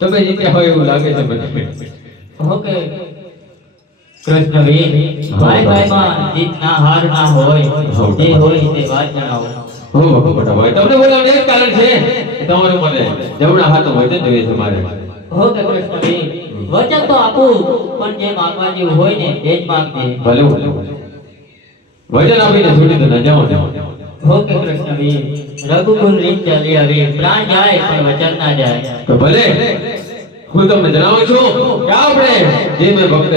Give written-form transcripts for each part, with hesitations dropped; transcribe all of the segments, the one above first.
તમે જીત્યા હોય એવું લાગે છે મને. ઓકે કૃષ્ણવીર, ભાઈ ભાઈમાં જીત ના હાર ના હોય, જે હોય તે વાત જણાવો. હો મોટા ભાઈ, તમને બોલાવવાનું એક કારણ છે કે તમારું મને જમણા હાથનું વચન જોઈએ છે મારે. ઓકે કૃષ્ણવીર, વચન તો આપું, પણ જે માંગવા જેવું હોય ને તે જ માંગજે. ભલે ભલે વચન આપીને છૂટી તો ન જાઓ ને. ઓકે કૃષ્ણવીર, રઘુકુલ રીત ચાલી આવી, પ્રાણ જાય પણ વચન ના જાય. તો ભલે હું તમને જણાવું છું કે આપણે જે મેં ભક્ત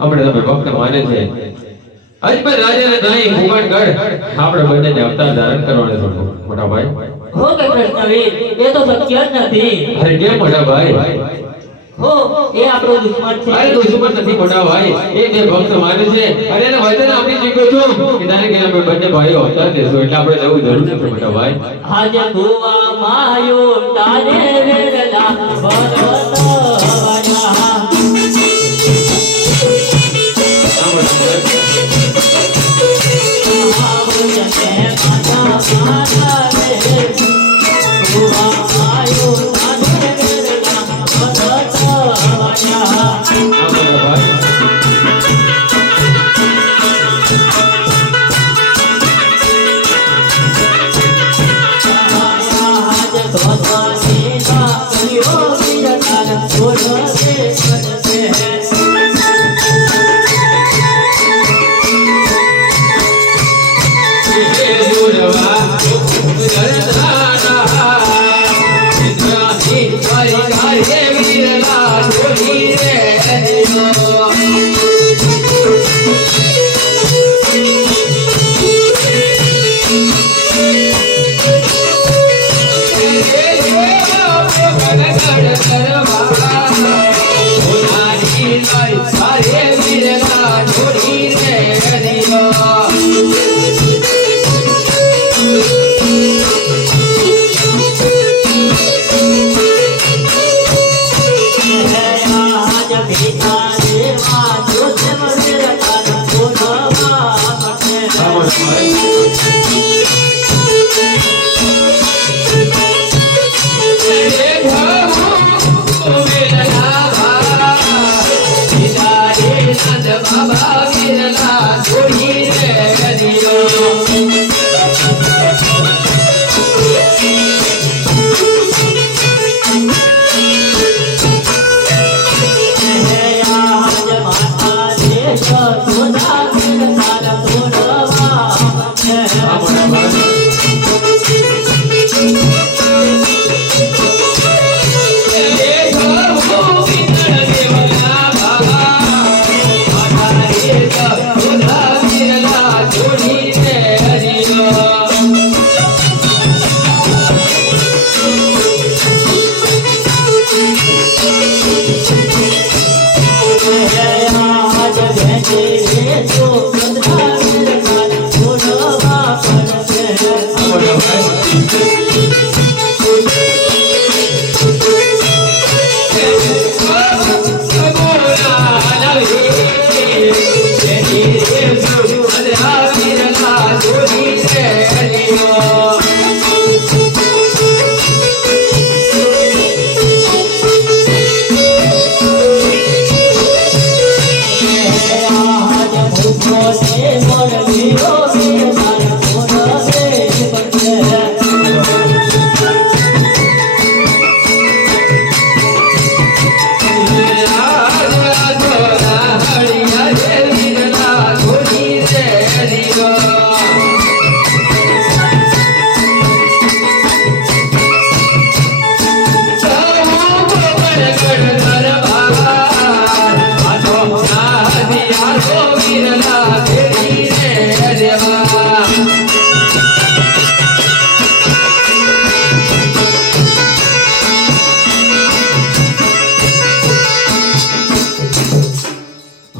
આપણે તમે ભક્ત માને છે અજમેર રાજાને નહીં ભૂગણગઢ આપણે બંનેને અવતાર ધારણ કરવાનો છે મોટા ભાઈ. ઓકે કૃષ્ણવીર, એ તો શક્ય જ નથી. અરે કેમ મોટા ભાઈ? હો, એ આપણો દુશ્મન છે. અરે દુશ્મન નથી મોટા ભાઈ, એ જે ભક્ત માને છે અરે એને વચન આપી ચૂક્યો છું કે તારે કે આપણે બંને ભાઈઓ અવતાર દેશું એટલે આપણે જવું જરૂર છે મોટા ભાઈ. આજ ગોવા માયો તારે વેરલા ભરત વાયા.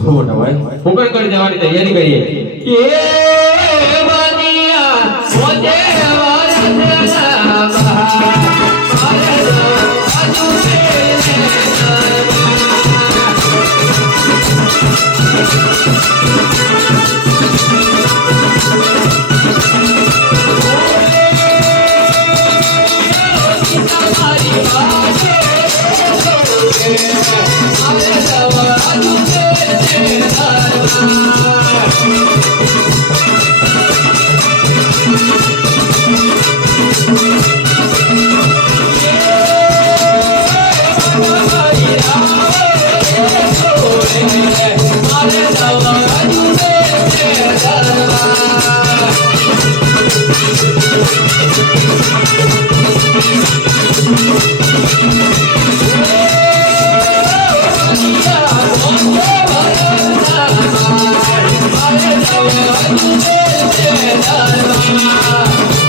મોટા ભાઈ ભૂગણગઢ જવાની તૈયારી કરીએ. એ બનિયા મોજે વારસ Hare